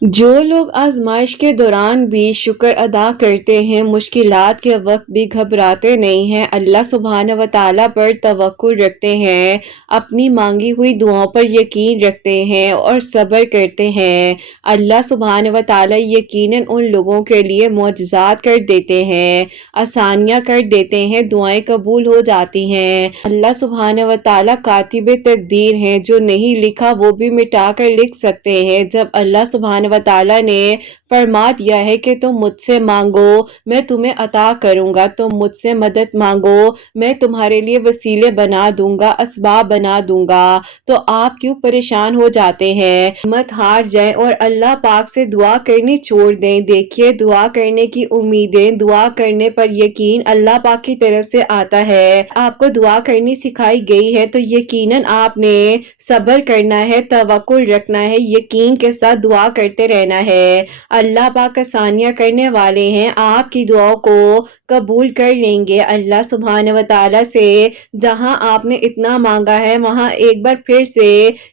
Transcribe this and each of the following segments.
جو لوگ آزمائش کے دوران بھی شکر ادا کرتے ہیں، مشکلات کے وقت بھی گھبراتے نہیں ہیں، اللہ سبحانہ و تعالیٰ پر توکل رکھتے ہیں، اپنی مانگی ہوئی دعاؤں پر یقین رکھتے ہیں اور صبر کرتے ہیں، اللہ سبحانہ و تعالیٰ یقیناً ان لوگوں کے لیے معجزات کر دیتے ہیں، آسانیاں کر دیتے ہیں، دعائیں قبول ہو جاتی ہیں۔ اللہ سبحانہ و تعالیٰ کاتب تقدیر ہیں، جو نہیں لکھا وہ بھی مٹا کر لکھ سکتے ہیں۔ جب اللہ سبحانہ و تعالیٰ نے فرما دیا ہے کہ تم مجھ سے مانگو میں تمہیں عطا کروں گا، تم مجھ سے مدد مانگو میں تمہارے لیے وسیلے بنا دوں گا، اسباب بنا دوں گا، تو آپ کیوں پریشان ہو جاتے ہیں؟ مت ہار جائیں اور اللہ پاک سے دعا کرنی چھوڑ دیں۔ دیکھیے، دعا کرنے کی امیدیں، دعا کرنے پر یقین اللہ پاک کی طرف سے آتا ہے۔ آپ کو دعا کرنی سکھائی گئی ہے تو یقیناً آپ نے صبر کرنا ہے، توکل رکھنا ہے، یقین کے ساتھ دعا کرتے رہنا ہے۔ اللہ پاک آسانیاں کرنے والے ہیں، آپ کی دعاؤں کو قبول کر لیں گے۔ اللہ سبحانہ و تعالیٰ سے جہاں آپ نے اتنا مانگا ہے وہاں ایک بار پھر سے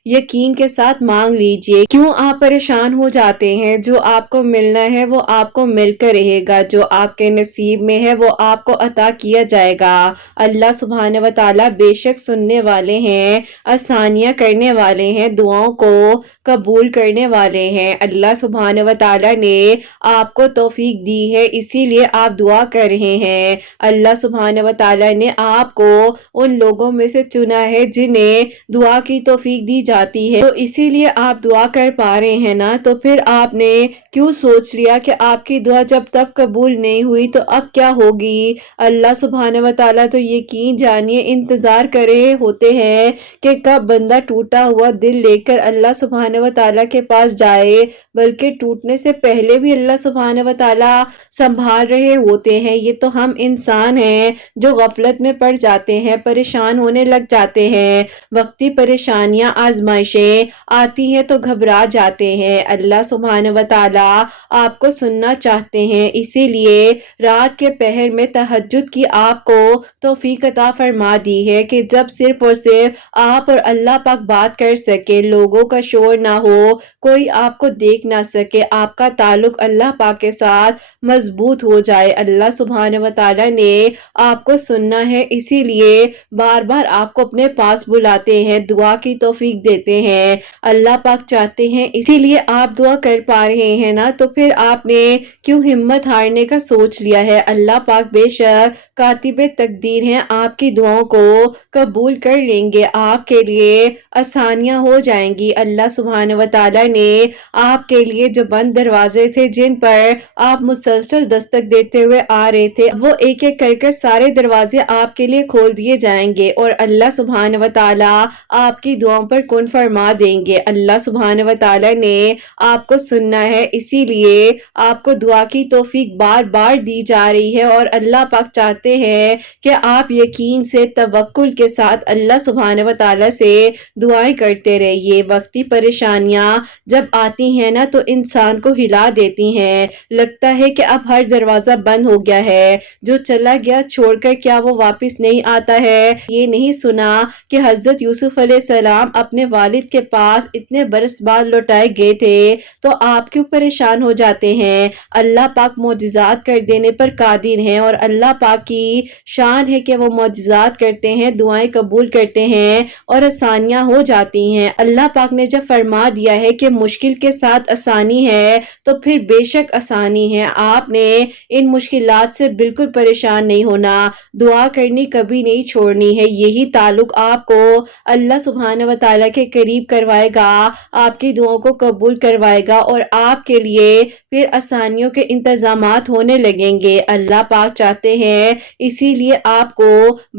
یقین کے ساتھ مانگ لیجئے۔ کیوں آپ پریشان ہو جاتے ہیں؟ جو آپ کو ملنا ہے وہ آپ کو مل کر رہے گا، جو آپ کے نصیب میں ہے وہ آپ کو عطا کیا جائے گا۔ اللہ سبحانہ و تعالیٰ بے شک سننے والے ہیں، آسانیاں کرنے والے ہیں، دعاؤں کو قبول کرنے والے ہیں۔ اللہ سبحانہ و تعالیٰ نے آپ کو توفیق دی ہے، اسی لیے آپ دعا کر رہے ہیں۔ اللہ سبحانہ و تعالیٰ نے آپ کو ان لوگوں میں سے چنا ہے جنہیں دعا کی توفیق دی جاتی ہے، تو اسی لیے آپ دعا کر پا رہے ہیں نا۔ تو پھر آپ نے کیوں سوچ لیا کہ آپ کی دعا جب تک قبول نہیں ہوئی تو اب کیا ہوگی؟ اللہ سبحانہ و تعالیٰ تو یقین جانیے انتظار کر رہے ہوتے ہیں کہ کب بندہ ٹوٹا ہوا دل لے کر اللہ سبحانہ و تعالیٰ کے پاس جائے، بلکہ ٹوٹنے سے پہلے بھی اللہ سبحانہ و تعالیٰ سنبھال رہے ہوتے ہیں۔ یہ تو ہم انسان ہیں جو غفلت میں پڑ جاتے ہیں، پریشان ہونے لگ جاتے ہیں، وقتی پریشانیاں آزمائشیں آتی ہیں تو گھبرا جاتے ہیں۔ اللہ سبحانہ و تعالیٰ آپ کو سننا چاہتے ہیں، اسی لیے رات کے پہر میں تہجد کی آپ کو توفیق عطا فرما دی ہے کہ جب صرف اور صرف آپ اور اللہ پاک بات کر سکے، لوگوں کا شور نہ ہو، کوئی آپ کو دیکھ نہ سکے، آپ کا تعلق اللہ پاک کے ساتھ مضبوط ہو جائے۔ اللہ سبحانہ و تعالیٰ نے آپ کو سننا ہے، اسی لیے بار بار آپ کو اپنے پاس بلاتے ہیں، دعا کی توفیق دیتے ہیں، اللہ پاک چاہتے ہیں، اسی لیے آپ دعا کر پا رہے ہیں نا۔ تو پھر آپ نے کیوں ہمت ہارنے کا سوچ لیا ہے؟ اللہ پاک بے شک کاتب تقدیر ہیں، آپ کی دعاؤں کو قبول کر لیں گے، آپ کے لیے آسانیاں ہو جائیں گی۔ اللہ سبحانہ و تعالیٰ نے آپ کے لیے جو بند دروازے تھے جن پر آپ مسلسل دستک دیتے ہوئے آ رہے تھے، وہ ایک ایک کر کر سارے دروازے آپ کے لیے کھول دیے جائیں گے اور اللہ سبحانہ و تعالیٰ آپ کی دعاؤں پر کن فرما دیں گے۔ اللہ سبحانہ و تعالیٰ نے آپ کو سننا ہے، اسی لیے آپ کو دعا کی توفیق بار بار دی جا رہی ہے اور اللہ پاک چاہتے ہیں کہ آپ یقین سے، توکل کے ساتھ اللہ سبحانہ و تعالیٰ سے دعائیں کرتے رہیے۔ وقتی پریشانیاں جب آتی ہیں نا تو انسان کو ہلا دیتی ہیں، لگتا ہے کہ اب ہر دروازہ بند ہو گیا ہے، جو چلا گیا چھوڑ کر کیا وہ واپس نہیں آتا ہے؟ یہ نہیں سنا کہ حضرت یوسف علیہ السلام اپنے والد کے پاس اتنے برس بعد لوٹائے گئے تھے؟ تو آپ کیوں پریشان ہو جاتے ہیں؟ اللہ پاک معجزات کر دینے پر قادر ہیں اور اللہ پاک کی شان ہے کہ وہ معجزات کرتے ہیں، دعائیں قبول کرتے ہیں اور آسانیاں ہو جاتی ہیں۔ اللہ پاک نے جب فرما دیا ہے کہ مشکل کے ساتھ آسانی ہے تو پھر بے شک آسانی ہے۔ آپ نے ان مشکلات سے بالکل پریشان نہیں ہونا، دعا کرنی کبھی نہیں چھوڑنی ہے، یہی تعلق آپ کو اللہ سبحانہ و تعالیٰ کے قریب کروائے گا، آپ کی دعاؤں کو قبول کروائے گا اور آپ کے لیے پھر آسانیوں کے انتظامات ہونے لگیں گے۔ اللہ پاک چاہتے ہیں، اسی لیے آپ کو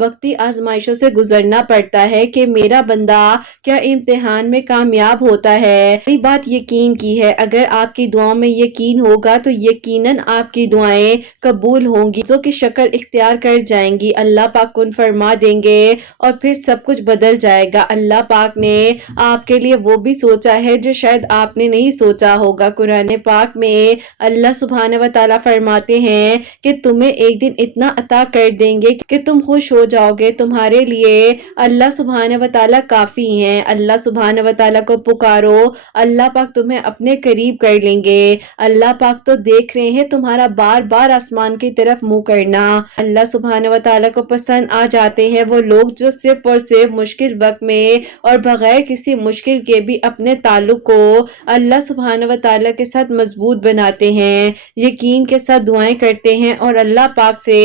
وقتی آزمائشوں سے گزرنا پڑتا ہے کہ میرا بندہ کیا امتحان میں کامیاب ہوتا ہے۔ یہ بات یقین کی ہے، اگر آپ کی دعاؤں میں یقین ہوگا تو یقیناً آپ کی دعائیں قبول ہوں گی، کی شکل اختیار کر جائیں گی، اللہ پاک کن فرما دیں گے اور پھر سب کچھ بدل جائے گا۔ اللہ پاک نے آپ کے لیے وہ بھی سوچا ہے جو شاید آپ نے نہیں سوچا ہوگا۔ قرآن پاک میں اللہ سبحانہ و تعالیٰ فرماتے ہیں کہ تمہیں ایک دن اتنا عطا کر دیں گے کہ تم خوش ہو جاؤ گے، تمہارے لیے اللہ سبحانہ و تعالیٰ کافی ہیں۔ اللہ سبحانہ و تعالیٰ کو پکارو، اللہ پاک تمہیں اپنے قریب کر لیں گے۔ اللہ پاک تو دیکھ رہے ہیں تمہارا بار بار آسمان کی طرف منہ کرنا۔ اللہ سبحانہ و تعالیٰ کو پسند آ جاتے ہیں وہ لوگ جو صرف اور صرف مشکل وقت میں اور بغیر کسی مشکل کے بھی اپنے تعلق کو اللہ سبحانہ و تعالیٰ کے ساتھ مضبوط بناتے ہیں، یقین کے ساتھ دعائیں کرتے ہیں اور اللہ پاک سے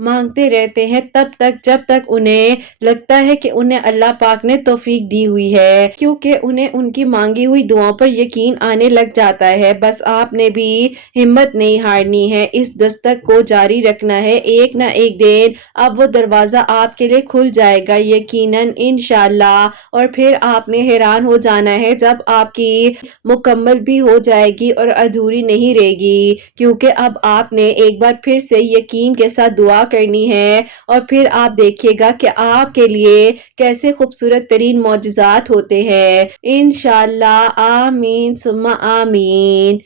مانگتے رہتے ہیں تب تک جب تک انہیں لگتا ہے کہ انہیں اللہ پاک نے توفیق دی ہوئی ہے، کیونکہ انہیں ان کی مانگی ہوئی دعاؤں پر یقین آنے لگ جاتا ہے۔ بس آپ نے بھی ہمت نہیں ہارنی ہے، اس دستک کو جاری رکھنا ہے، ایک نہ ایک دن اب وہ دروازہ آپ کے لیے کھل جائے گا یقیناً انشاءاللہ، اور پھر آپ نے حیران ہو جانا ہے جب آپ کی مکمل بھی ہو جائے گی اور ادھوری نہیں رہے گی، کیونکہ اب آپ نے ایک بار پھر سے یقین کے ساتھ دعا کرنی ہے اور پھر آپ دیکھیے گا کہ آپ کے لیے کیسے خوبصورت ترین معجزات ہوتے ہیں انشاءاللہ۔ آمین ثم آمین۔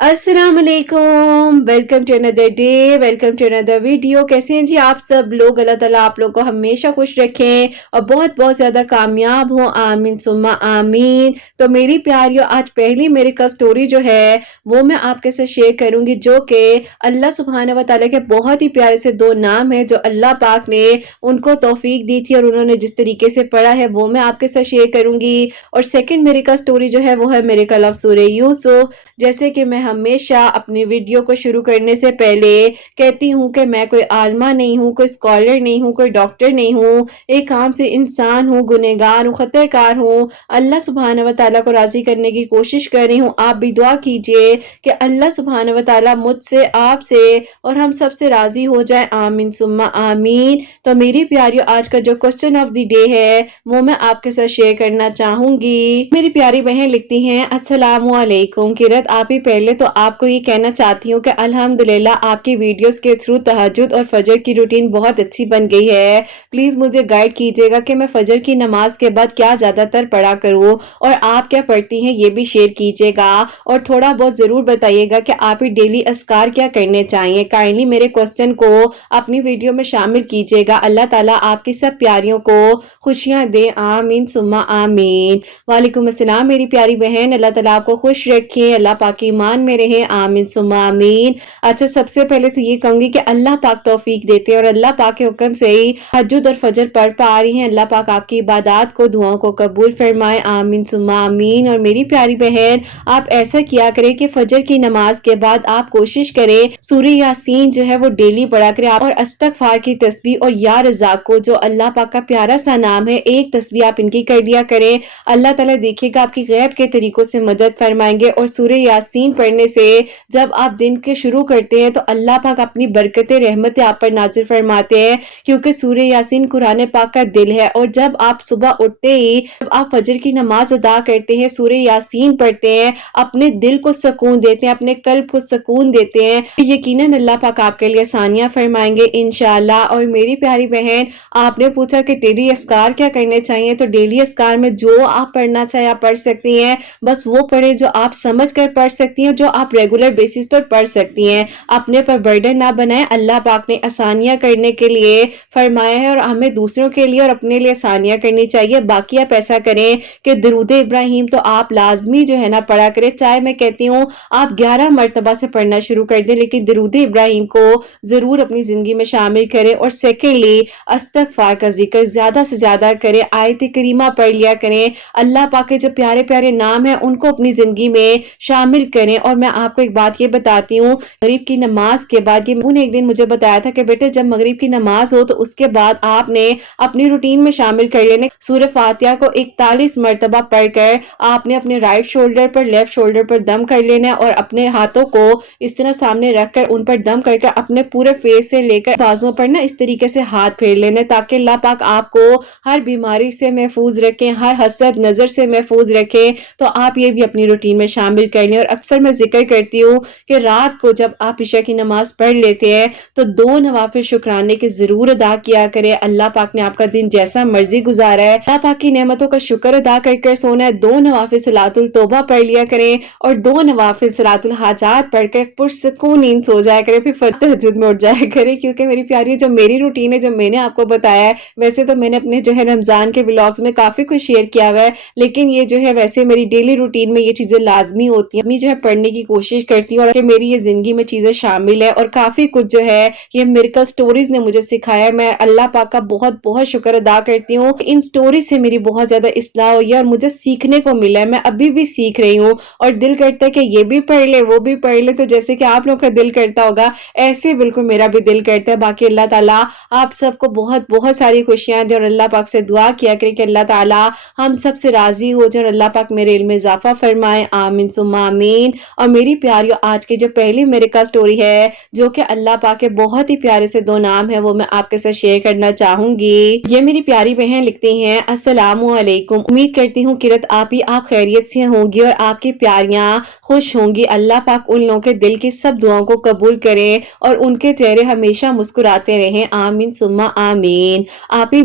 السلام علیکم، welcome to another day, welcome to another video. کیسے ہیں جی آپ سب لوگ؟ اللہ تعالیٰ آپ لوگ کو ہمیشہ خوش رکھیں اور بہت بہت زیادہ کامیاب ہوں، آمین ثم آمین۔ تو میری پیاریوں، آج پہلی میری کا سٹوری جو ہے وہ میں آپ کے ساتھ شیئر کروں گی، جو کہ اللہ سبحانہ و تعالیٰ کے بہت ہی پیارے سے دو نام ہیں جو اللہ پاک نے ان کو توفیق دی تھی اور انہوں نے جس طریقے سے پڑھا ہے وہ میں آپ کے ساتھ شیئر کروں گی۔ اور سیکنڈ میری کا سٹوری جو ہے وہ ہے میرے کا لف سورہ یوسف۔ جیسے کہ میں ہمیشہ اپنی ویڈیو کو شروع کرنے سے پہلے کہتی ہوں کہ میں کوئی عالمہ نہیں ہوں، کوئی اسکالر نہیں ہوں، کوئی ڈاکٹر نہیں ہوں، ایک عام سے انسان ہوں، گنہگار ہوں، خطا کار ہوں، اللہ سبحانہ و تعالیٰ کو راضی کرنے کی کوشش کر رہی ہوں۔ آپ بھی دعا کیجئے کہ اللہ سبحانہ و تعالیٰ مجھ سے، آپ سے اور ہم سب سے راضی ہو جائے، آمین ثم آمین۔ تو میری پیاریوں، آج کا جو کوسچن آف دی ڈے ہے وہ میں آپ کے ساتھ شیئر کرنا چاہوں گی۔ میری پیاری بہن لکھتی ہیں، السلام علیکم قرت، آپ ہی پہلے تو آپ کو یہ کہنا چاہتی ہوں کہ الحمدللہ آپ کی ویڈیوز کے تھرو تہجد اور فجر کی روٹین بہت اچھی بن گئی ہے۔ پلیز مجھے گائیڈ کیجیے گا کہ میں فجر کی نماز کے بعد کیا زیادہ تر پڑھا کروں اور آپ کیا پڑھتی ہیں یہ بھی شیئر کیجیے گا، اور تھوڑا بہت ضرور بتائیے گا کہ آپ ہی ڈیلی اذکار کیا کرنے چاہیے۔ کائنڈلی میرے کوسچن کو اپنی ویڈیو میں شامل کیجیے گا۔ اللہ تعالیٰ آپ کی سب پیاریوں کو خوشیاں دے، آمین ثم آمین۔ وعلیکم السلام میری پیاری بہن، اللہ تعالیٰ آپ کو خوش رکھے، اللہ پاک ایمان میں رہے، آمین ثم آمین۔ اچھا، سب سے پہلے تو یہ کہوں گی کہ اللہ پاک توفیق دیتے ہیں اور اللہ پاک کے حکم سے ہی تہجد اور فجر پڑھ پا رہی ہیں۔ اللہ پاک آپ کی عبادات کو، دعاؤں کو قبول فرمائے، آمین ثم آمین۔ اور میری پیاری بہن، آپ ایسا کیا کریں کہ فجر کی نماز کے بعد آپ کوشش کریں سورہ یاسین جو ہے وہ ڈیلی پڑھا کریں، اور استغفار کی تسبیح اور یا رزاق کو، جو اللہ پاک کا پیارا سا نام ہے، ایک تسبیح آپ ان کی کر دیا کریں۔ اللہ تعالیٰ دیکھیے گا آپ کی غیب کے طریقوں سے مدد فرمائیں گے، اور سورہ یاسین پڑھنے سے جب آپ دن کے شروع کرتے ہیں تو اللہ پاک اپنی برکت رحمت آپ پر نازل فرماتے ہیں، کیونکہ سورہ یاسین قرآن پاک کا دل ہے۔ اور جب آپ صبح اٹھتے ہی جب آپ فجر کی نماز ادا کرتے ہیں، سورہ یاسین پڑھتے ہیں، اپنے دل کو سکون دیتے ہیں، اپنے قلب کو سکون دیتے ہیں، یقیناً اللہ پاک آپ کے لیے آسانیاں فرمائیں گے انشاءاللہ۔ اور میری پیاری بہن، آپ نے پوچھا کہ ڈیلی اذکار کیا کرنے چاہیے، تو ڈیلی اذکار میں جو آپ پڑھنا چاہے آپ پڑھ سکتی ہیں، بس وہ پڑھیں جو آپ سمجھ کر پڑھ سکتی ہیں، جو آپ ریگولر بیسس پر پڑھ سکتی ہیں، اپنے پر برڈن نہ بنائیں۔ اللہ پاک نے آسانیاں کرنے کے لیے فرمایا ہے اور ہمیں دوسروں کے لیے اور اپنے لیے آسانیاں کرنی چاہیے۔ باقی آپ ایسا کریں کہ درود ابراہیم تو آپ لازمی جو ہے نا پڑھا کریں، چاہے میں کہتی ہوں آپ 11 مرتبہ سے پڑھنا شروع کر دیں، لیکن درود ابراہیم کو ضرور اپنی زندگی میں شامل کریں۔ اور سیکنڈلی استغفار کا ذکر زیادہ سے زیادہ کریں، آیت کریمہ پڑھ لیا کریں، اللہ پاک کے جو پیارے پیارے نام ہیں ان کو اپنی زندگی میں شامل کریں۔ اور میں آپ کو ایک بات یہ بتاتی ہوں، مغرب کی نماز کے بعد، یہ انہوں نے ایک دن مجھے بتایا تھا کہ بیٹے جب مغرب کی نماز ہو تو اس کے بعد آپ نے اپنی روٹین میں شامل کر لینا سورہ فاتحہ کو 41 مرتبہ پڑھ کر آپ نے اپنے رائٹ شولڈر پر، لیفٹ شولڈر پر دم کر لینا ہے، اور اپنے ہاتھوں کو اس طرح سامنے رکھ کر ان پر دم کر کر اپنے پورے فیس سے لے کر بازوں پر نا اس طریقے سے ہاتھ پھیر لینے، تاکہ اللہ پاک آپ کو ہر بیماری سے محفوظ رکھیں، ہر حسد نظر سے محفوظ رکھیں۔ تو آپ یہ بھی اپنی روٹین میں شامل کر لیں۔ اور اکثر میں ذکر کرتی ہوں کہ رات کو جب آپ عشاء کی نماز پڑھ لیتے ہیں تو 2 نوافل شکرانے کے ضرور ادا کیا کریں. اللہ پاک نے آپ کا دن جیسا مرضی گزارا ہے، اللہ پاک کی نعمتوں کا شکر ادا کر کر سونا ہے. 2 نوافل صلاۃ التوبہ پڑھ لیا کریں اور 2 نوافل صلاۃ الحاجات پڑھ کر پرسکون نیند سو جایا کریں. پھر تہجد میں اٹھ جایا کریں، کیونکہ میری پیاری جو میری روٹین ہے، جب میں نے آپ کو بتایا ہے، ویسے تو میں نے اپنے جو ہے رمضان کے ولاگز میں کافی کچھ شیئر کیا ہوا ہے، لیکن یہ جو ہے ویسے میری ڈیلی روٹین میں یہ چیزیں لازمی ہوتی ہیں. اپنی جو ہے پڑھنے کی کوشش کرتی ہوں اور کہ میری یہ زندگی میں چیزیں شامل ہے، اور کافی کچھ جو ہے یہ میریکل سٹوریز نے مجھے سکھایا. میں اللہ پاک کا بہت بہت شکر ادا کرتی ہوں. ان سٹوریز سے میری بہت زیادہ اصلاح ہوئی ہے اور مجھے سیکھنے کو ملا ہے. میں ابھی بھی سیکھ رہی ہوں اور دل کرتا ہے کہ یہ بھی پڑھ لے وہ بھی پڑھ لے. تو جیسے کہ آپ لوگ کا دل کرتا ہوگا، ایسے بالکل میرا بھی دل کرتا ہے. باقی اللہ تعالیٰ آپ سب کو بہت بہت ساری خوشیاں دے اور اللہ پاک سے دعا کیا کرے کہ اللہ تعالیٰ ہم سب سے راضی ہو جائے اور اللہ پاک میرے علم میں اضافہ فرمائے. آمین ثم آمین. اور میری پیاریوں، آج کی جو پہلی میریکل سٹوری ہے جو کہ اللہ پاک کے بہت ہی پیارے سے 2 نام ہے، وہ میں آپ کے ساتھ شیئر کرنا چاہوں گی. یہ میری پیاری بہن لکھتی ہیں، السلام علیکم. امید کرتی ہوں قرت آپ خیریت سے ہوں گی اور آپ کی پیاریاں خوش ہوں گی. اللہ پاک ان لوگوں کے دل کی سب دعاؤں کو قبول کرے اور ان کے چہرے ہمیشہ مسکراتے رہیں. آمین ثم آمین.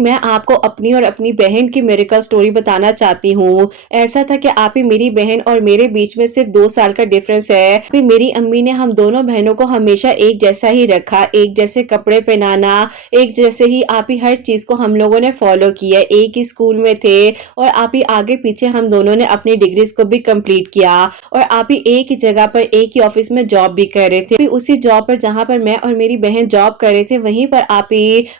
میں آپ کو اپنی اور اپنی بہن کی میریکل سٹوری بتانا چاہتی ہوں. ایسا تھا کہ میری بہن اور میرے بیچ میں صرف 2 سال کا ڈیفرنس ہے. میری امی نے ہم دونوں بہنوں کو ہمیشہ ایک جیسا ہی رکھا، ایک جیسے کپڑے پہنانا، ایک جیسے ہی ہر چیز کو ہم لوگوں نے فالو کیا. ایک ہی اسکول میں تھے اور آگے پیچھے ہم دونوں نے اپنی ڈگریز کو بھی کمپلیٹ کیا اور ایک ہی جگہ پر ایک ہی آفس میں جاب بھی کر رہے تھے. اسی جاب پر جہاں پر میں اور میری بہن جاب کر رہے تھے، وہیں پر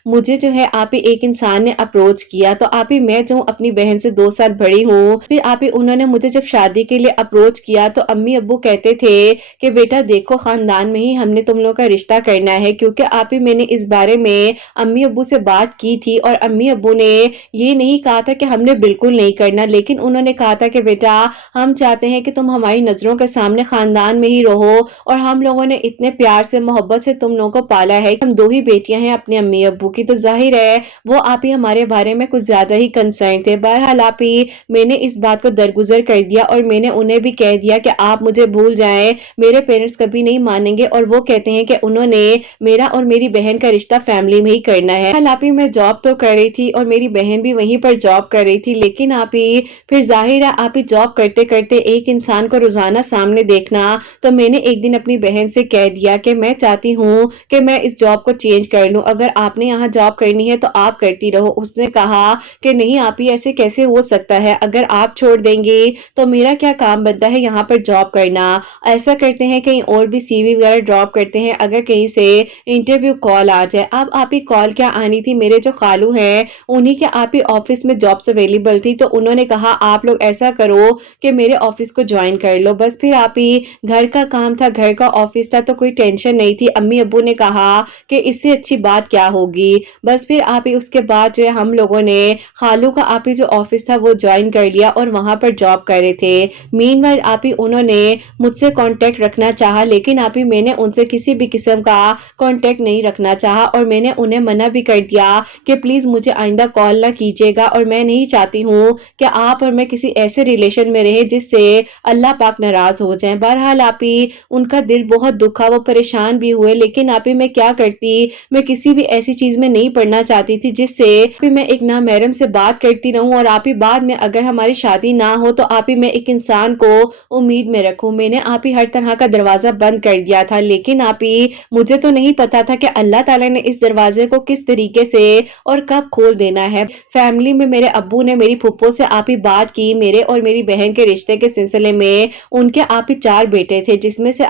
مجھے جو ہے ایک انسان نے اپروچ کیا. تو میں جو اپنی بہن سے 2 سال بڑی ہوں، پھر انہوں نے مجھے جب شادی کے لیے اپروچ کیا تو امی ابو کہتے تھے کہ بیٹا دیکھو، خاندان میں ہی ہم نے تم لوگوں کا رشتہ کرنا ہے. کیونکہ میں نے اس بارے میں امی ابو سے بات کی تھی اور امی ابو نے یہ نہیں کہا تھا کہ ہم نے بالکل نہیں کرنا، لیکن انہوں نے کہا تھا کہ بیٹا ہم چاہتے ہیں کہ تم ہماری نظروں کے سامنے خاندان میں ہی رہو، اور ہم لوگوں نے اتنے پیار سے محبت سے تم لوگوں کو پالا ہے. ہم 2 ہی بیٹیاں ہیں اپنے امی ابو کی، تو ظاہر ہے وہ ہمارے بارے میں کچھ زیادہ ہی کنسرن تھے. بہرحال میں نے اس بات کو درگزر کر دیا اور میں نے انہیں بھی کہہ دیا کہ آپ مجھے بھول جائیں، میرے پیرنٹس کبھی نہیں مانیں گے اور وہ کہتے ہیں کہ انہوں نے میرا اور میری بہن کا رشتہ فیملی میں ہی کرنا ہے. میں جاب تو کر رہی تھی اور میری بہن بھی وہیں پر جاب کر رہی تھی، لیکن پھر ظاہر ہے جاب کرتے کرتے ایک انسان کو روزانہ سامنے دیکھنا. تو میں نے ایک دن اپنی بہن سے کہہ دیا کہ میں چاہتی ہوں کہ میں اس جاب کو چینج کر لوں، اگر آپ نے یہاں جاب کرنی ہے تو آپ کرتی رہو. اس نے کہا کہ نہیں ایسے کیسے ہو سکتا ہے، اگر آپ چھوڑ دیں گے تو میرا کیا کام بنتا ہے یہاں پر جاب کرنا. ایسا کرتے ہیں کہیں اور بھی سی وی وغیرہ ڈراپ کرتے ہیں اگر کہیں سے انٹرویو کال آ جائے. اب کال کیا آنی تھی، میرے جو خالو ہیں انہی کے آفس میں جابس اویلیبل تھی، تو انہوں نے کہا آپ لوگ ایسا کرو کہ میرے آفس کو جوائن کر لو. بس پھر گھر کا کام تھا، گھر کا آفس تھا، تو کوئی ٹینشن نہیں تھی. امی ابو نے کہا کہ اس سے اچھی بات کیا ہوگی. بس پھر اس کے بعد جو ہے ہم لوگوں نے خالو کا جو آفس تھا وہ جوائن کر لیا اور وہاں پر جاب کر رہے تھے. مین وائل انہوں نے مجھ سے کانٹیکٹ رکھنا چاہا، لیکن میں نے ان سے کسی بھی قسم کا کانٹیکٹ نہیں رکھنا چاہا اور میں نے انہیں منع بھی کر دیا کہ پلیز مجھے آئندہ کال نہ کیجیے گا، اور میں نہیں چاہتی ہوں کہ آپ اور میں کسی ایسے ریلیشن میں رہیں جس سے اللہ پاک ناراض ہو جائیں. بہرحال ان کا دل بہت دکھا، وہ پریشان بھی ہوئے، لیکن میں کیا کرتی، میں کسی بھی ایسی چیز میں نہیں پڑنا چاہتی تھی جس سے میں ایک نامحرم سے بات کرتی رہوں اور بعد میں اگر ہماری شادی نہ ہو تو میں ایک انسان کو امید میں رکھوں. میں نے ہر طرح کا دروازہ بند کر دیا تھا، لیکن مجھے تو نہیں پتا تھا کہ اللہ تعالیٰ نے اس دروازے کو کس طریقے سے اور کب کھول دینا ہے. فیملی میں میرے ابو نے میری پھپھو سے بات کی میرے اور میری بہن کے رشتے کے سلسلے میں. ان کے 4 بیٹے تھے، جس میں سے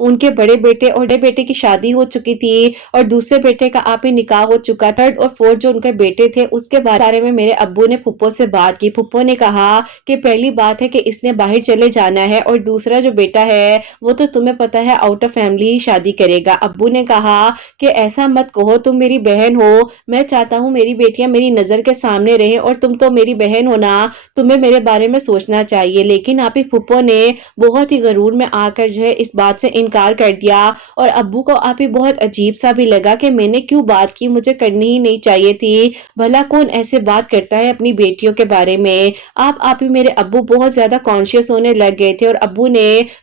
ان کے بڑے بیٹے اور بڑے بیٹے کی شادی ہو چکی تھی اور دوسرے بیٹے کا نکاح ہو چکا. 3rd اور 4th جو ان کے بیٹے تھے اس کے بارے میں میرے ابو نے پھپھو سے بات کی. پھپھو نے کہا کہ پہلی بات ہے کہ اس نے باہر چلے جانا ہے اور دوسرا جو بیٹا ہے وہ تو تمہیں پتا ہے آؤٹ آف فیملی ہی شادی کرے گا. ابو نے کہا کہ ایسا مت کہو، تم میری بہن ہو، میں چاہتا ہوں میری بیٹیاں میری نظر کے سامنے رہیں، اور تم تو میری بہن ہو نا، تمہیں میرے بارے میں سوچنا چاہیے. لیکن پھپھو نے بہت ہی غرور میں آ کر جو ہے اس بات سے انکار کر دیا اور ابو کو بہت عجیب سا بھی لگا کہ میں نے کیوں بات کی، مجھے کرنی ہی نہیں چاہیے تھی. بھلا کون ایسے بات کرتا ہے اپنی بیٹیوں کے بارے میں. میرے ابو بہت زیادہ کانشیس ہونے لگ گئے تھے اور ابو نے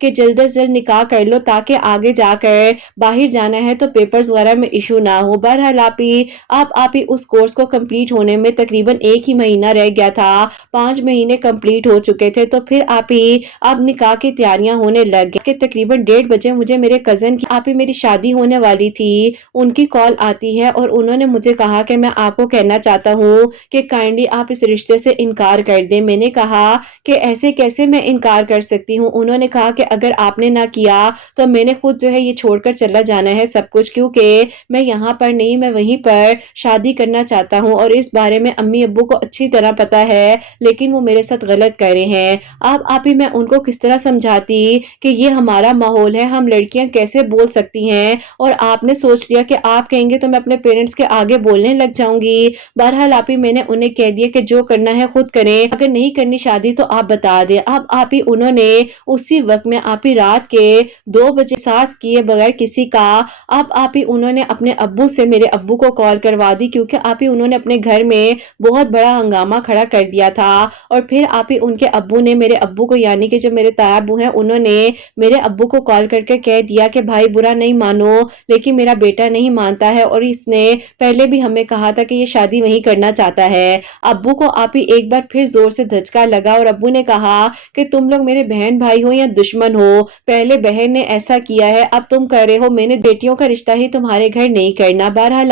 کہ جلد از جلد نکاح کر لو تاکہ آگے جا کر باہر جانا ہے تو پیپرز وغیرہ میں ایشو نہ ہو۔ بہرحال آپ ہی اس کورس کو کمپلیٹ ہونے میں تقریباً 1 ہی مہینہ رہ گیا تھا، 5 مہینے کمپلیٹ ہو چکے تھے، تو پھر اب نکاح کی تیاریاں ہونے لگ گئی کہ تقریباً 1:30 بجے مجھے میرے کزن کی میری شادی ہونے والی تھی ان کی کال آتی ہے اور انہوں نے مجھے کہا کہ میں آپ کو کہنا چاہتا ہوں کہ کائنڈلی آپ اس رشتے سے انکار کر دیں۔ میں نے کہا کہ ایسے کیسے میں انکار کر سکتی ہوں؟ انہوں نے کہا کہ اگر آپ نے نہ کیا تو میں نے خود جو ہے یہ چھوڑ کر چلا جانا ہے سب کچھ، کیونکہ میں یہاں پر نہیں، میں وہیں پر شادی کرنا چاہتا ہوں اور اس بارے میں امی ابو کو اچھی طرح پتا ہے لیکن وہ میرے ساتھ غلط کر رہے ہیں۔ آپ ہی میں ان کو کس طرح سمجھاتی کہ یہ ہمارا ماحول ہے، ہم لڑکیاں کیسے بول سکتی ہیں، اور آپ نے سوچ لیا کہ آپ کہیں گے تو میں اپنے پیرنٹس کے آگے بولنے لگ جاؤں گی۔ بہرحال میں نے انہیں کہہ دیا کہ جو کرنا ہے خود کریں، اگر نہیں کرنی شادی تو آپ بتا دیں۔ اب انہوں نے اسی وقت میں رات کے 2 بجے ساز کیے بغیر کسی کا انہوں نے اپنے ابو سے میرے ابو کو کال کروا دی، کیونکہ انہوں نے اپنے گھر میں بہت بڑا ہنگامہ کھڑا کر دیا تھا، اور پھر ان کے ابو نے میرے ابو کو، یعنی کہ جو میرے تایا ابو ہیں، انہوں نے میرے ابو کو کال کر کے کہہ دیا کہ بھائی برا نہیں مانو لیکن میرا بیٹا نہیں مانتا ہے اور اس نے پہلے بھی ہمیں کہا تھا کہ یہ شادی وہیں کرنا چاہتا ہے۔ ابو کو ایک بار پھر زور سے دھچکا لگا اور ابو نے کہا کہ تم لوگ میرے بہن بھائی ہو یا دشمن ہو، پہلے بہن نے ایسا کیا ہے اب تم کر رہے ہو، میں نے بیٹیوں کا رشتہ ہی تمہارے گھر نہیں کرنا۔ بہرحال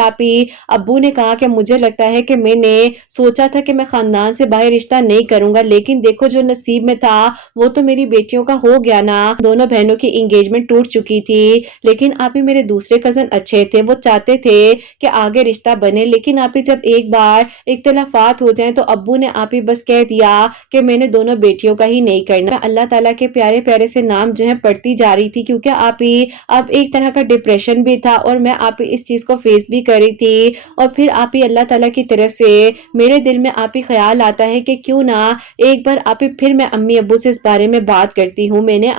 ابو نے کہا کہ مجھے لگتا ہے کہ میں نے سوچا تھا کہ میں خاندان سے باہر رشتہ نہیں کروں گا، لیکن دیکھو جو نصیب میں تھا وہ تو میری بیٹیوں کا ہو گیا نا۔ دونوں بہنوں کی انگیجمنٹ ٹوٹ چکی تھی، لیکن میرے دوسرے کزن اچھے تھے، وہ چاہتے تھے کہ آگے رشتہ بنے، لیکن جب ایک بار اختلافات ہو جائیں تو ابو نے بس کہہ دیا کہ میں نے دونوں بیٹیوں کا ہی نہیں کرنا۔ اللہ تعالیٰ کے پیارے پیارے سے نام جو ہے پڑھتی جا رہی تھی، کیونکہ اب ایک طرح کا ڈپریشن بھی تھا اور میں اس چیز کو فیس بھی کر رہی تھی، اور پھر اللہ تعالیٰ کی طرف سے میرے دل میں خیال آتا ہے کہ کیوں نہ ایک بار پھر میں امی ابو سے اس بارے میں بات کرتی ہوں۔ میں نے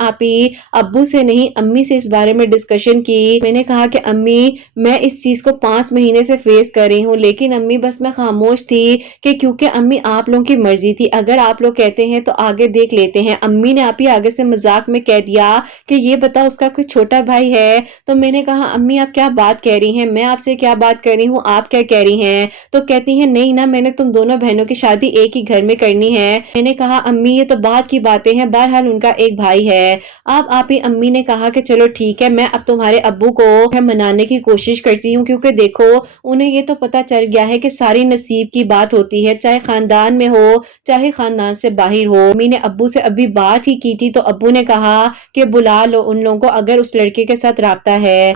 ابو سے نہیں امی سے اس بارے میں ڈسکشن کی، میں نے کہا کہ امی میں اس چیز کو 5 مہینے سے فیس کر رہی ہوں، لیکن امی بس میں خاموش تھی کہ کیونکہ امی آپ لوگوں کی مرضی تھی، اگر آپ لوگ کہتے ہیں تو آگے دیکھ لیتے ہیں۔ امی نے آگے سے مذاق میں کہہ دیا کہ یہ بتا اس کا کوئی چھوٹا بھائی ہے؟ تو میں نے کہا امی آپ کیا بات کہہ رہی ہیں، میں آپ سے کیا بات کر رہی ہوں، آپ کیا کہہ رہی ہیں؟ تو کہتی ہیں نہیں نا، میں نے تم دونوں بہنوں کی شادی ایک ہی گھر میں کرنی ہے۔ میں نے کہا امی یہ تو بات کی باتیں ہیں، بہرحال ان کا ایک بھائی ہے۔ امی نے کہا کہ چلو ٹھیک ہے، میں اب تمہارے ابو کو منانے کی کوشش کرتی ہوں، کیونکہ دیکھو انہیں یہ تو پتا چل گیا ہے کہ ساری نصیب کی بات ہوتی ہے، چاہے خاندان میں ہو چاہے خاندان سے باہر ہو۔ امی نے ابو سے ابھی بات ہی کی تھی تو ابو نے کہا کہ بلا لو ان لوگوں کو اگر اس لڑکے کے ساتھ رابطہ ہے۔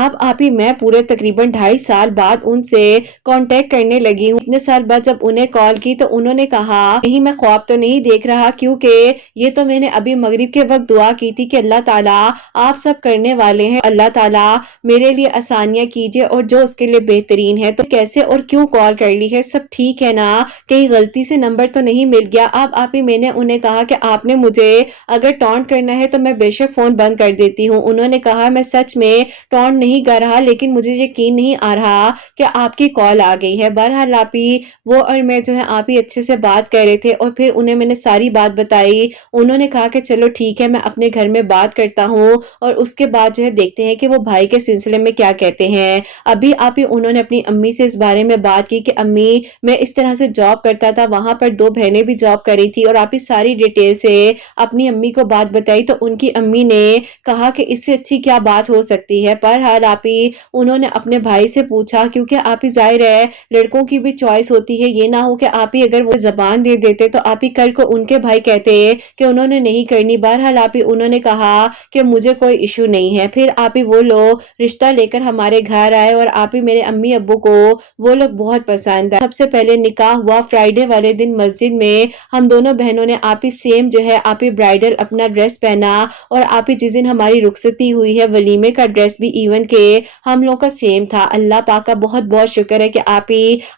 میں پورے تقریباً 2.5 سال بعد ان سے کانٹیکٹ کرنے لگی ہوں۔ اتنے سال بعد جب انہیں کال کی تو انہوں نے کہا نہیں میں خواب تو نہیں دیکھ رہا، کیونکہ یہ تو میں نے ابھی مغرب کے وقت دعا کی تھی کہ اللہ تعالیٰ آپ سب کرنے والے ہیں، اللہ تعالیٰ میرے لیے آسانیاں کیجئے اور جو اس کے لیے بہترین ہے۔ تو کیسے اور کیوں کال کر لی ہے، سب ٹھیک ہے نا، کہیں غلطی سے نمبر تو نہیں مل گیا؟ میں نے انہیں کہا کہ آپ نے مجھے اگر ٹونٹ کرنا ہے تو میں بے شک فون بند کر دیتی ہوں۔ انہوں نے کہا میں سچ میں ٹونٹ نہیں کر رہا، لیکن مجھے یقین نہیں آ رہا کہ آپ کی کال آ گئی ہے۔ بہرحال وہ اور میں جو ہے اچھے سے بات کر رہے تھے اور پھر انہیں میں نے ساری بات بتائی۔ انہوں نے کہا کہ چلو ٹھیک ہے، میں اپنے گھر میں بات کرتا ہوں اور اس کے بعد جو ہے دیکھتے ہیں کہ وہ بھائی کے سلسلے میں کیا کہتے ہیں۔ انہوں نے اپنی امی سے اس بارے میں بات کی کہ امی میں اس طرح سے جاب کرتا تھا، وہاں پر 2 بہنیں بھی جاب کر رہی تھی، اور ساری ڈیٹیل سے اپنی امی کو بات بتائی تو ان کی امی نے کہا کہ اس سے اچھی کیا بات ہو سکتی ہے۔ بہرحال انہوں نے اپنے بھائی سے پوچھا، کیونکہ ظاہر ہے لڑکوں کی بھی چوائس ہوتی ہے، یہ نہ ہو کہ اگر وہ زبان دے دیتے تو کل کو ان کے بھائی کہتے کہ انہوں نے نہیں کرنی۔ بہرحال انہوں نے کہا کہ مجھے کوئی ایشو نہیں ہے۔ پھر وہ لوگ رشتہ لے کر ہمارے گھر آئے اور میرے امی ابو کو وہ لوگ بہت پسند آئے۔ سب سے پہلے نکاح ہوا فرائیڈے والے دن مسجد میں، ہم دونوں بہنوں نے سیم جو ہے برائیڈل اپنا ڈریس پہنا، اور جس دن ہماری رخصتی ہوئی ہے ولیمے کا ڈریس بھی ایون کے ہم لوگوں کا سیم تھا۔ اللہ پاک کا بہت بہت شکر ہے کہ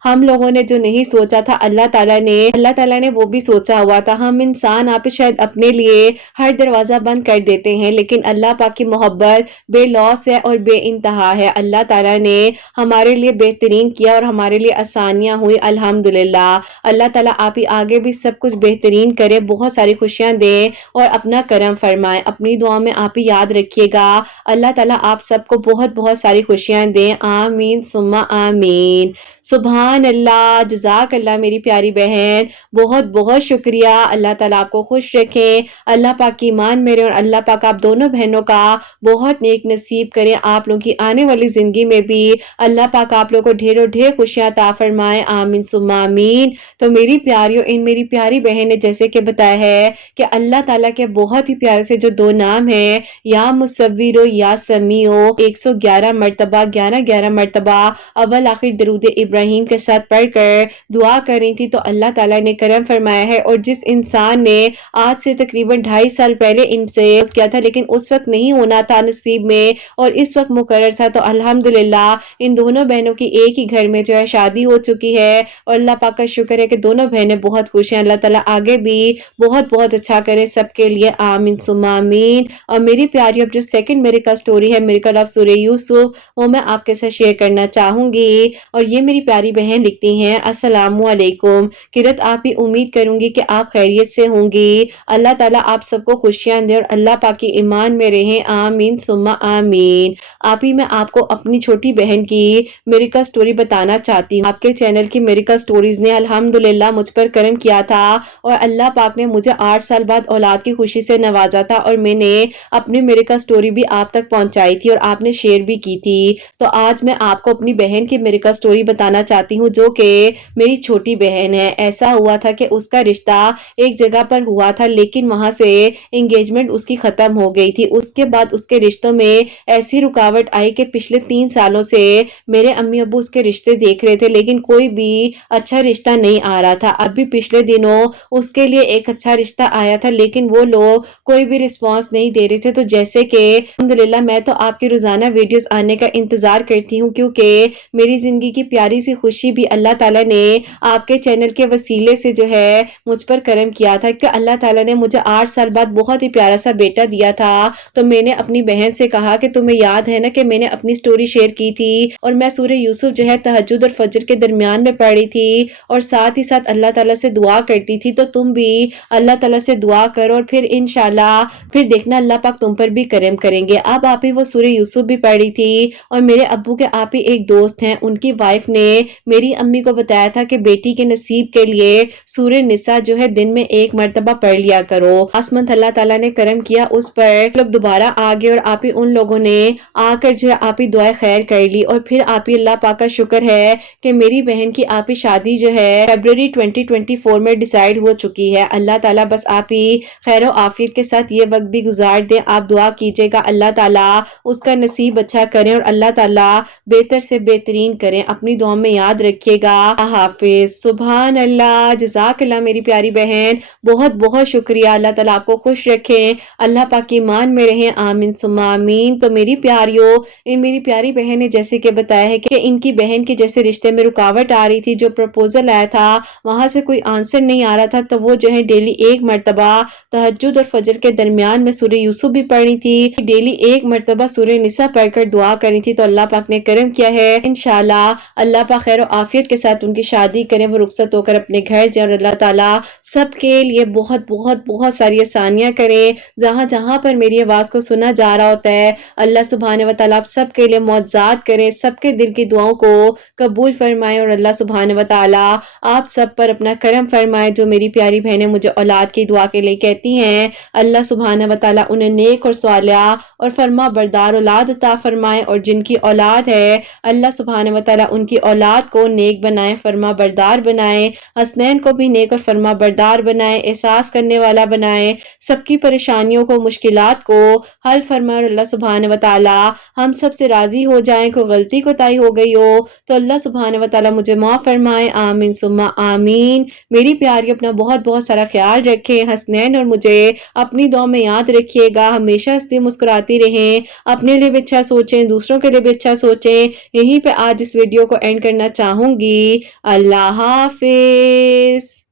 ہم لوگوں نے جو نہیں سوچا تھا اللہ تعالیٰ نے وہ بھی سوچا ہوا تھا۔ ہم انسان شاید اپنے لیے ہر دروازہ بند کر دیتے ہیں، لیکن اللہ پاک کی محبت بے لوث ہے اور بے انتہا ہے۔ اللہ تعالیٰ نے ہمارے لیے بہترین کیا اور ہمارے لیے آسانیاں ہوئی، الحمدللہ۔ اللہ تعالیٰ آگے بھی سب کچھ بہترین کرے، بہت ساری خوشیاں دے اور اپنا کرم فرمائے. اپنی دعا میں آپ ہی یاد رکھیے گا. اللہ تعالیٰ آپ سب کو بہت بہت ساری خوشیاں دیں. آمین ثم آمین. سبحان اللہ. جزاک اللہ میری پیاری بہن. بہت بہت شکریہ. اللہ تعالیٰ آپ کو خوش رکھیں. اللہ پاک کی ایمان میرے اور اللہ پاک آپ دونوں بہنوں کا بہت نیک نصیب کریں. آپ لوگوں کی آنے والی زندگی میں بھی اللہ پاک آپ لوگوں کو ڈھیروں ڈھیر خوشیاں عطا فرمائے. آمین ثم آمین. تو میری پیاریوں، ان میری پیاری بہن نے جیسے کہ بتایا ہے کہ اللہ تعالیٰ کے بہت ہی پیارے سے جو دو نام ہیں، یا مصور و یا سمیع، 111 مرتبہ 11 مرتبہ اول آخر درود ابراہیم کے ساتھ پڑھ کر دعا کر رہی تھی تو اللہ تعالیٰ نے کرم فرمایا ہے. اور جس انسان نے آج سے تقریباً 2.5 سال پہلے ان سے کیا تھا لیکن اس وقت نہیں ہونا تھا نصیب میں اور اس وقت مقرر تھا، تو الحمدللہ ان دونوں بہنوں کی ایک ہی گھر میں جو ہے شادی ہو چکی ہے. اور اللہ پاک کا شکر ہے کہ دونوں بہنیں بہت خوش ہیں. اللہ تعالیٰ آگے بھی بہت بہت اچھا کرے سب کے لیے. آمین ثم آمین. اور میری پیاری اب جو سیکنڈ میریکل سٹوری ہے، میریکل آف سورہ یوسف، وہ میں آپ کے ساتھ شیئر کرنا چاہوں گی. اور یہ میری پیاری بہن لکھتی ہیں، السلام علیکم قرت، آپ ہی امید کروں گی کہ آپ خیریت سے ہوں گی. اللہ تعالیٰ آپ سب کو خوشیاں دے اور اللہ پاک کی ایمان میں رہیں. آمین ثم آمین. آپ ہی میں آپ کو اپنی چھوٹی بہن کی میریکل سٹوری بتانا چاہتی ہوں. آپ کے چینل کی میریکل سٹوریز نے الحمدللہ مجھ پر کرم کیا تھا اور اللہ پاک نے مجھے 8 سال بعد اولاد کی خوشی سے نوازا تھا اور میں نے اپنی میریکل سٹوری بھی آپ تک پہنچائی تھی اور آپ نے شیئر بھی کی تھی. تو آج میں آپ کو اپنی بہن کی میریکل سٹوری بتانا چاہتی ہوں جو کہ میری چھوٹی بہن ہے. ایسا ہوا تھا کہ اس کا رشتہ ایک جگہ پر ہوا تھا لیکن وہاں سے انگیجمنٹ اس کی ختم ہو گئی تھی. اس کے بعد اس کے رشتوں میں ایسی رکاوٹ آئی کہ پچھلے 3 سالوں سے میرے امی ابو اس کے رشتے دیکھ رہے تھے لیکن کوئی بھی اچھا رشتہ نہیں آ رہا تھا. اب بھی پچھلے دنوں اس کے لیے ایک اچھا رشتہ آیا تھا لیکن وہ لوگ کوئی بھی رسپانس نہیں دے رہے تھے. تو جیسے کہ الحمدللہ میں تو آپ کی روزانہ ویڈیوز آنے کا انتظار کرتی ہوں کیونکہ میری زندگی کی پیاری سی خوشی بھی اللہ تعالیٰ نے آپ کے چینل کے وسیلے سے جو ہے مجھ پر کرم کیا تھا کہ اللہ تعالیٰ نے مجھے 8 سال بعد بہت ہی پیارا سا بیٹا دیا تھا. تو میں نے اپنی بہن سے کہا کہ تمہیں یاد ہے نا کہ میں نے اپنی سٹوری شیئر کی تھی اور میں سورہ یوسف جو ہے تہجد اور فجر کے درمیان میں پڑھی تھی اور ساتھ ہی ساتھ اللہ تعالیٰ سے دعا کرتی تھی. تو تم بھی اللہ تعالیٰ سے دعا کرو اور پھر انشاءاللہ پھر دیکھنا اللہ پاک تم پر بھی کرم کریں گے. اب آپ ہی وہ سورہ یوسف بھی پڑھی تھی اور میرے ابو کے آپ ہی ایک دوست ہیں، ان کی وائف نے میری امی کو بتایا تھا کہ بیٹی کے نصیب کے لیے سورہ نساء جو ہے دن میں 1 مرتبہ پڑھ لیا کرو. آسمت اللہ تعالیٰ نے کرم کیا، اس پر لوگ دوبارہ آگے اور آپ ہی ان لوگوں نے آ کر جو ہے آپ ہی دعائیں خیر کر لی. اور پھر آپ ہی اللہ پاک کا شکر ہے کہ میری بہن کی آپ ہی شادی جو ہے فیبروری 2024 میں ڈیسائیڈ ہو چکی ہے. اللہ تعالیٰ بس آپ ہی خیر و عافیت کے ساتھ یہ وقت بھی گزار دیں. آپ دعا کیجئے گا اللہ تعالیٰ اس کا نصیب اچھا کریں اور اللہ تعالیٰ بہتر سے بہترین کریں. اپنی دعا میں یاد رکھیے گا. حافظ. سبحان اللہ. جزاک اللہ میری پیاری بہن. بہت بہت شکریہ. اللہ تعالیٰ آپ کو خوش رکھیں. اللہ پاک کی ایمان میں رہیں. آمین ثم آمین. تو میری پیاریوں، ان میری پیاری بہن نے جیسے کہ بتایا ہے کہ ان کی بہن کے جیسے رشتے میں رکاوٹ آ رہی تھی، جو پروپوزل آیا تھا وہاں سے کوئی آنسر نہیں آ رہا تھا، تو وہ جو ہے ڈیلی 1 مرتبہ تہجد اور فجر کے درمیان میں سورہ یوسف بھی پڑھی تھی، ڈیلی 1 مرتبہ سورہ نساء پڑھ کر دعا کری تھی. تو اللہ پاک نے کرم کیا ہے. انشاءاللہ اللہ پاک خیر و عافیت کے ساتھ ان کی شادی کریں، وہ رخصت ہو کر اپنے گھر جائیں اور اللہ تعالیٰ سب کے لیے بہت بہت بہت ساری آسانیاں کریں. جہاں جہاں پر میری آواز کو سنا جا رہا ہوتا ہے اللہ سبحانہ و تعالیٰ آپ سب کے لیے معجزات کریں، سب کے دل کی دعاؤں کو قبول فرمائیں اور اللہ سبحانہ و تعالیٰ آپ سب پر اپنا کرم فرمائے. جو میری پیاری بہنیں مجھے اولاد کی دعا کے لیے کہتی ہیں، اللہ سبحانہ و تعالیٰ انہیں نیک اور صالحہ اور فرما بردار اولاد عطا فرمائے. اور جن کی اولاد ہے اللہ سبحانہ و تعالیٰ ان کی اولاد کو نیک بنائے، فرما بردار بنائے. حسنین کو بھی نیک اور فرما بردار بنائے، احساس کرنے والا بنائے، سب کی پریشانیوں کو مشکلات کو حل فرمائے. اور اللہ سبحانہ و تعالیٰ ہم سب سے راضی ہو جائیں. کوئی غلطی کوتاہی ہو گئی ہو تو اللہ سبحانہ و تعالیٰ مجھے معاف فرمائے. آمین ثم آمین. میری پیاری اپنا بہت بہت سارا خیال رکھیں. حسنین اور مجھے اپنی دعا میں یاد رکھیے گا. ہمیشہ ہنستی مسکراتی رہیں، اپنے لیے بھی اچھا سوچیں، دوسروں کے لیے بھی اچھا سوچیں. یہیں پہ آج اس ویڈیو کو اینڈ کرنا چاہوں گی. اللہ حافظ.